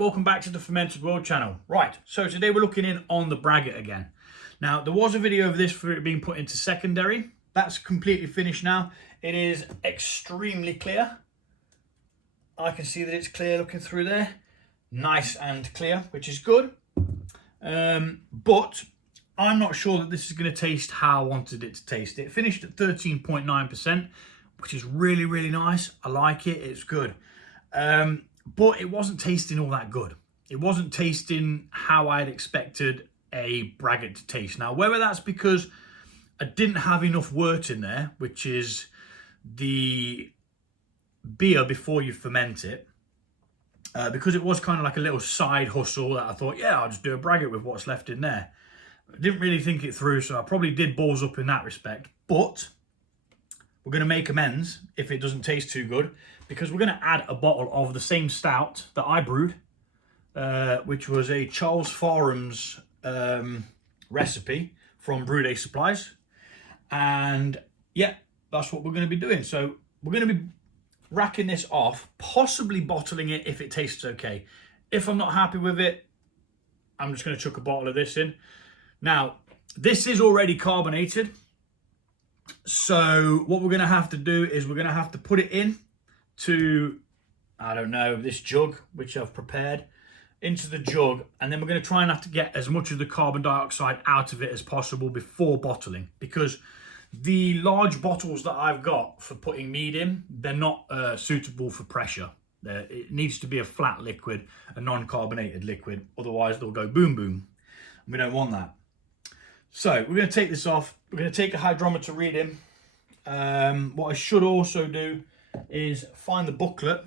welcome back to the Fermented World channel. Right, so today we're looking in on the Braggot again. Now, there was a video of this for it being put into secondary. That's completely finished now. It is extremely clear. I can see that it's clear looking through there. Nice and clear, which is good. But I'm not sure that this is going to taste how I wanted it to taste. It finished at 13.9%, which is really, really nice. I like it. It's good. But it wasn't tasting all that good. It wasn't tasting how I'd expected a Braggot to taste. Now, whether that's because I didn't have enough wort in there, which is the beer before you ferment it, because it was kind of like a little side hustle that I thought, yeah, I'll just do a Braggot with what's left in there. I didn't really think it through, so I probably did balls up in that respect. But we're going to make amends if it doesn't taste too good, because we're going to add a bottle of the same stout that I brewed, which was a Charles Farham's recipe from Brew Supplies. And yeah, that's what we're going to be doing. So we're going to be racking this off, possibly bottling it if it tastes okay. If I'm not happy with it, I'm just going to chuck a bottle of this in. Now, this is already carbonated. So what we're going to have to do is we're going to have to put it in to, I don't know, this jug, which I've prepared, into the jug. And then we're going to try and have to get as much of the carbon dioxide out of it as possible before bottling. Because the large bottles that I've got for putting mead in, they're not suitable for pressure. It needs to be a flat liquid, a non-carbonated liquid. Otherwise, they'll go boom, boom. And we don't want that. So we're going to take this off. We're going to take a hydrometer reading. What I should also do is find the booklet,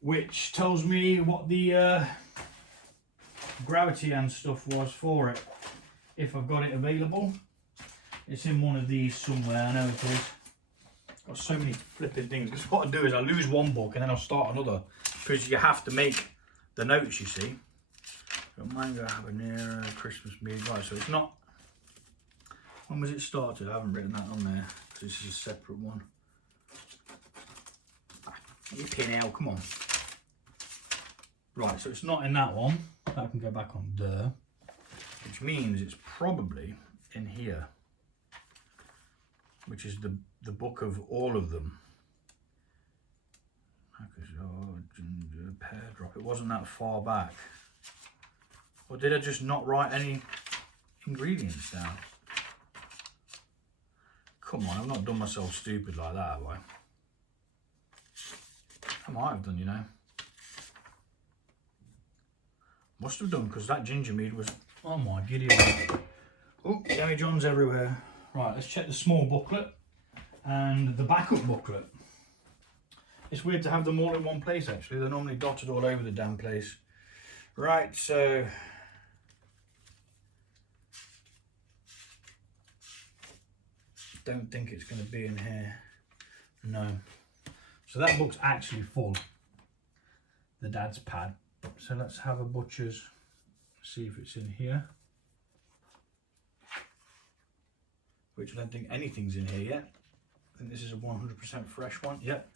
which tells me what the gravity and stuff was for it, if I've got it available. It's in one of these somewhere, I know it is. Got so many flipping things, because what I do is I lose one book and then I'll start another, because you have to make the notes, you see. Got mango habanero, Christmas mead, right, so it's not, when was it started? I haven't written that on there, because this is a separate one. You pin out, come on. Right, so it's not in that one. That can go back on there, which means it's probably in here, which is the book of all of them. Ginger, pear drop. It wasn't that far back. Or did I just not write any ingredients down? Come on, I've not done myself stupid like that, have I? I might have done, you know. Must have done, because that ginger mead was, oh my giddy. Oh, Demi John's everywhere. Right, let's check the small booklet and the backup booklet. It's weird to have them all in one place, actually. They're normally dotted all over the damn place. Right, so don't think it's going to be in here. No. So that book's actually full, the dad's pad. So let's have a butcher's, see if it's in here. Which I don't think anything's in here yet. I think this is a 100% fresh one. Yep.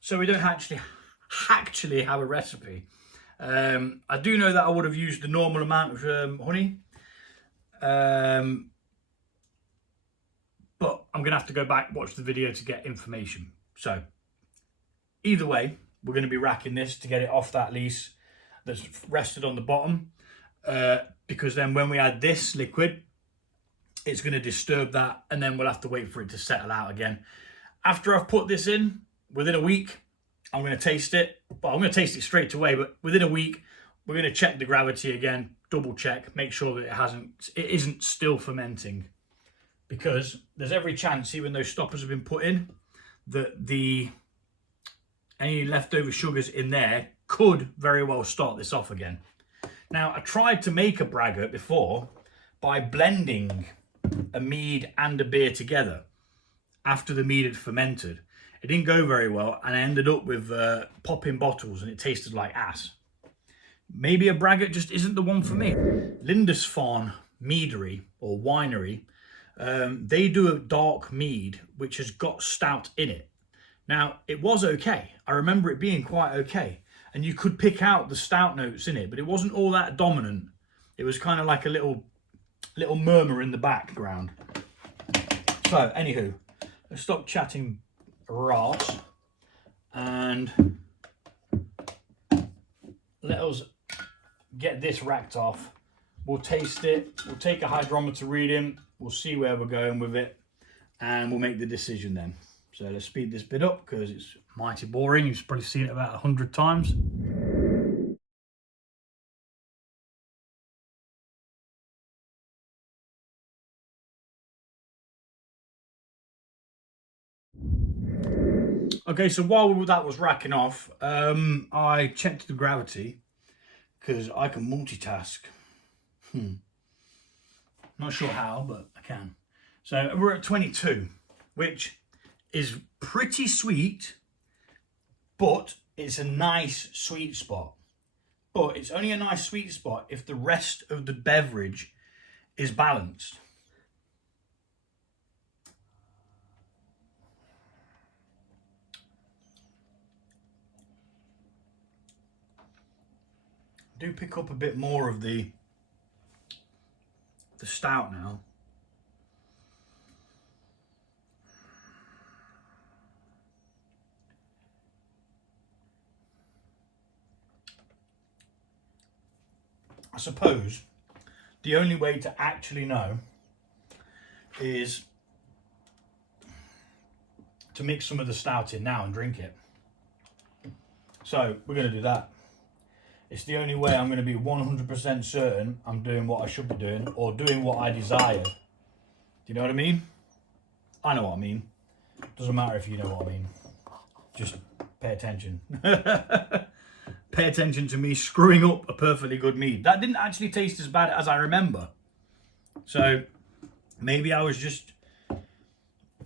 So we don't actually have a recipe. I do know that I would have used the normal amount of honey. But I'm going to have to go back, watch the video to get information. So either way, we're going to be racking this to get it off that lees that's rested on the bottom. Because then when we add this liquid, it's going to disturb that, and then we'll have to wait for it to settle out again. After I've put this in, within a week, I'm going to taste it. Well, I'm going to taste it straight away, but within a week, we're going to check the gravity again, double check, make sure that it isn't still fermenting. Because there's every chance, even though stoppers have been put in, that any leftover sugars in there could very well start this off again. Now, I tried to make a Braggot before by blending a mead and a beer together after the mead had fermented. It didn't go very well, and I ended up with popping bottles, and it tasted like ass. Maybe a Braggot just isn't the one for me. Lindisfarne Meadery or Winery, they do a dark mead which has got stout in it. Now, it was okay. I remember it being quite okay. And you could pick out the stout notes in it, but it wasn't all that dominant. It was kind of like a little murmur in the background. So, anywho, let's stop chatting rot and let us get this racked off. We'll taste it. We'll take a hydrometer reading. We'll see where we're going with it, and we'll make the decision then. So let's speed this bit up because it's mighty boring. You've probably seen it about 100 times. Okay, so while that was racking off, I checked the gravity because I can multitask. Not sure how, but I can. So we're at 22, which is pretty sweet, but it's a nice sweet spot. But it's only a nice sweet spot if the rest of the beverage is balanced. I do pick up a bit more of the stout now. I suppose the only way to actually know is to mix some of the stout in now and drink it. So we're going to do that. It's the only way I'm going to be 100% certain I'm doing what I should be doing or doing what I desire. Do you know what I mean? I know what I mean. Doesn't matter if you know what I mean. Just pay attention. Pay attention to me screwing up a perfectly good mead. That didn't actually taste as bad as I remember. So maybe I was just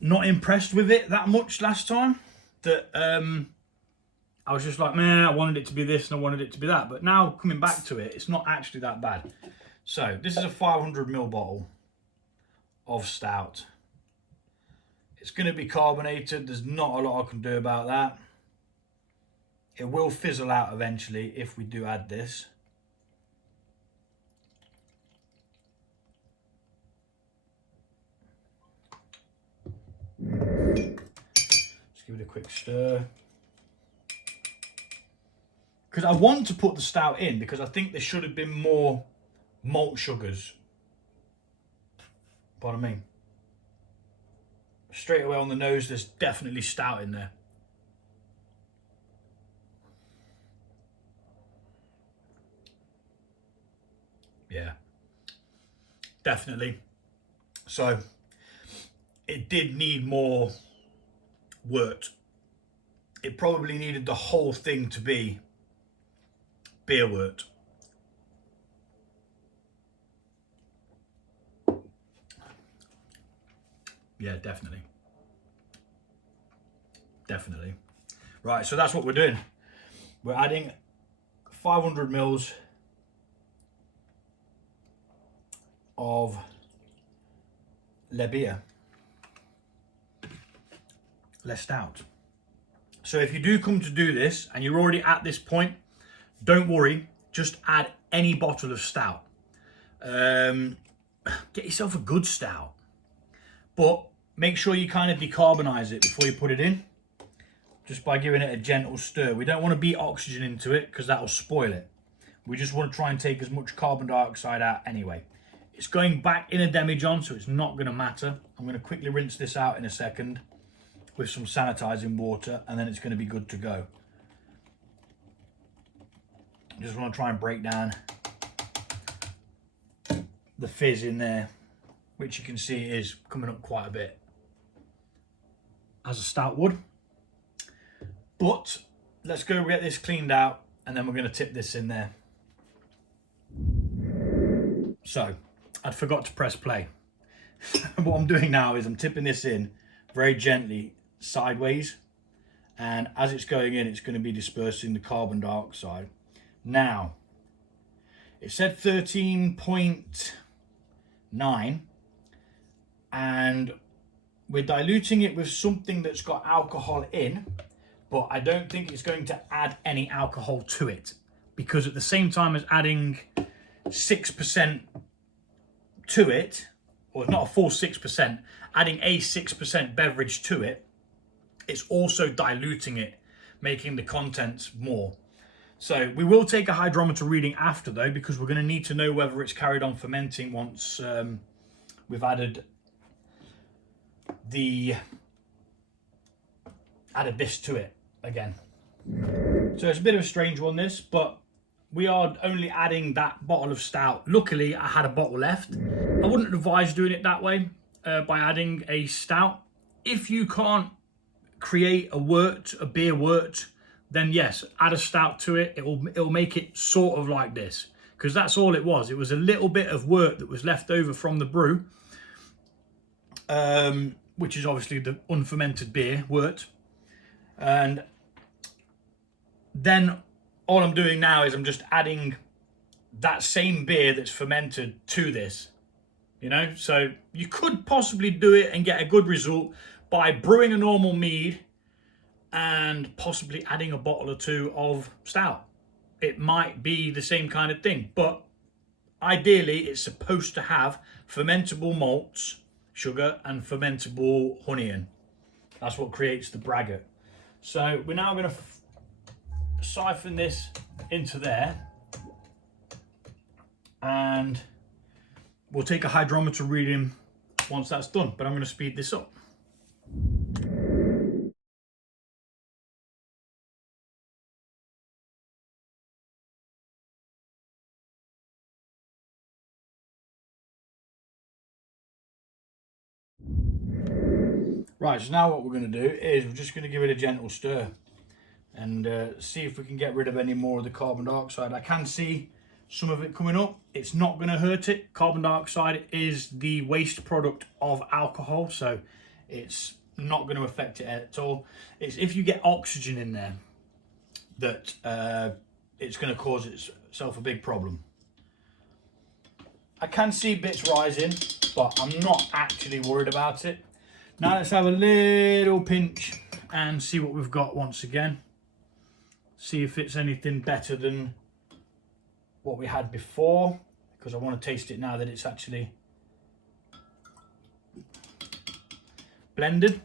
not impressed with it that much last time. That I was just like, man, I wanted it to be this and I wanted it to be that. But now coming back to it, it's not actually that bad. So this is a 500ml bottle of stout. It's going to be carbonated. There's not a lot I can do about that. It will fizzle out eventually if we do add this. Just give it a quick stir. Because I want to put the stout in because I think there should have been more malt sugars. Pardon me. Straight away on the nose, there's definitely stout in there. Yeah, definitely. So it did need more wort. It probably needed the whole thing to be beer wort. Yeah, definitely. Definitely. Right, so that's what we're doing. We're adding 500 mils of Le Beer, Le Stout. So if you do come to do this and you're already at this point, don't worry, just add any bottle of stout. Get yourself a good stout, but make sure you kind of decarbonize it before you put it in, just by giving it a gentle stir. We don't want to beat oxygen into it because that'll spoil it. We just want to try and take as much carbon dioxide out anyway. It's going back in a demijohn, so it's not going to matter. I'm going to quickly rinse this out in a second with some sanitizing water, and then it's going to be good to go. Just want to try and break down the fizz in there, which you can see is coming up quite a bit, as a stout would. But let's go get this cleaned out, and then we're going to tip this in there. So I'd forgot to press play. What I'm doing now is I'm tipping this in very gently sideways, and as it's going in, it's going to be dispersing the carbon dioxide. Now, it said 13.9, and we're diluting it with something that's got alcohol in, but I don't think it's going to add any alcohol to it, because at the same time as adding 6% to it, or not a full 6%, adding a 6% beverage to it, it's also diluting it, making the contents more. So we will take a hydrometer reading after though, because we're going to need to know whether it's carried on fermenting once we've added this to it again. So it's a bit of a strange one this, but we are only adding that bottle of stout. Luckily I had a bottle left. I wouldn't advise doing it that way, by adding a stout. If you can't create a wort, a beer wort, then yes, add a stout to it. It'll make it sort of like this, because that's all it was. It was a little bit of wort that was left over from the brew, which is obviously the unfermented beer wort. And then all I'm doing now is I'm just adding that same beer that's fermented to this, you know. So you could possibly do it and get a good result by brewing a normal mead and possibly adding a bottle or two of stout. It might be the same kind of thing, but ideally it's supposed to have fermentable malts, sugar, and fermentable honey in. That's what creates the braggot. So we're now going to siphon this into there, and we'll take a hydrometer reading once that's done, but I'm going to speed this up. Right, so now what we're going to do is we're just going to give it a gentle stir and see if we can get rid of any more of the carbon dioxide. I can see some of it coming up. It's not going to hurt it. Carbon dioxide is the waste product of alcohol, so it's not going to affect it at all. It's if you get oxygen in there that it's going to cause itself a big problem. I can see bits rising, but I'm not actually worried about it. Now let's have a little pinch and see what we've got once again. See if it's anything better than what we had before, because I want to taste it now that it's actually blended.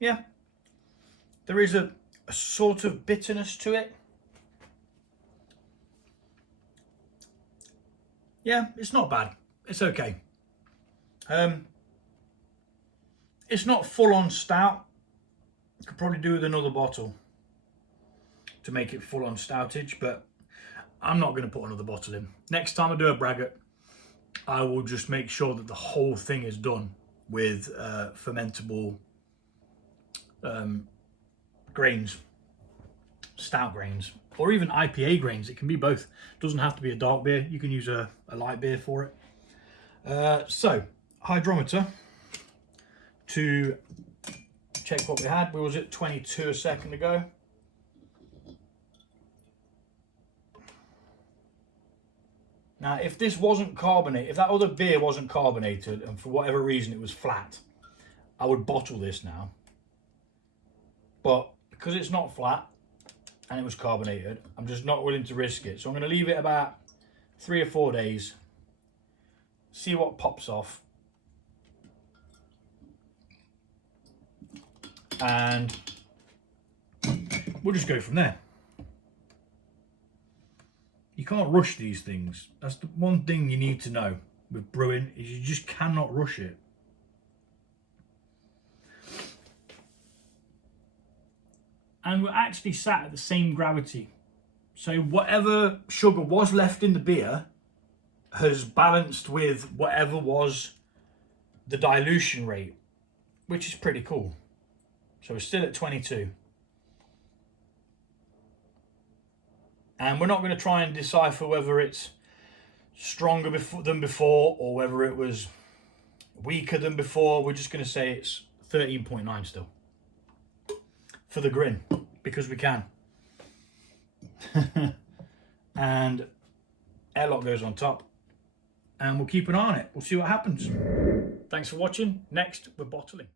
Yeah, there is a sort of bitterness to it. Yeah, it's not bad. It's okay. It's not full on stout. Could probably do with another bottle to make it full on stoutage, but I'm not going to put another bottle in. Next time I do a braggot, I will just make sure that the whole thing is done with fermentable grains, stout grains, or even IPA grains. It can be both. It doesn't have to be a dark beer. You can use a light beer for it. So hydrometer to check what we had. We was at 22 a second ago. Now if this wasn't carbonated, if that other beer wasn't carbonated and for whatever reason it was flat, I would bottle this now. But because it's not flat and it was carbonated, I'm just not willing to risk it. So I'm going to leave it about 3 or 4 days, see what pops off, and we'll just go from there. You can't rush these things. That's the one thing you need to know with brewing, is you just cannot rush it. And we're actually sat at the same gravity. So whatever sugar was left in the beer has balanced with whatever was the dilution rate, which is pretty cool. So we're still at 22. And we're not going to try and decipher whether it's stronger than before or whether it was weaker than before. We're just going to say it's 13.9 still. For the grin. because we can. And airlock goes on top. And we'll keep an eye on it. We'll see what happens. Thanks for watching. Next, we're bottling.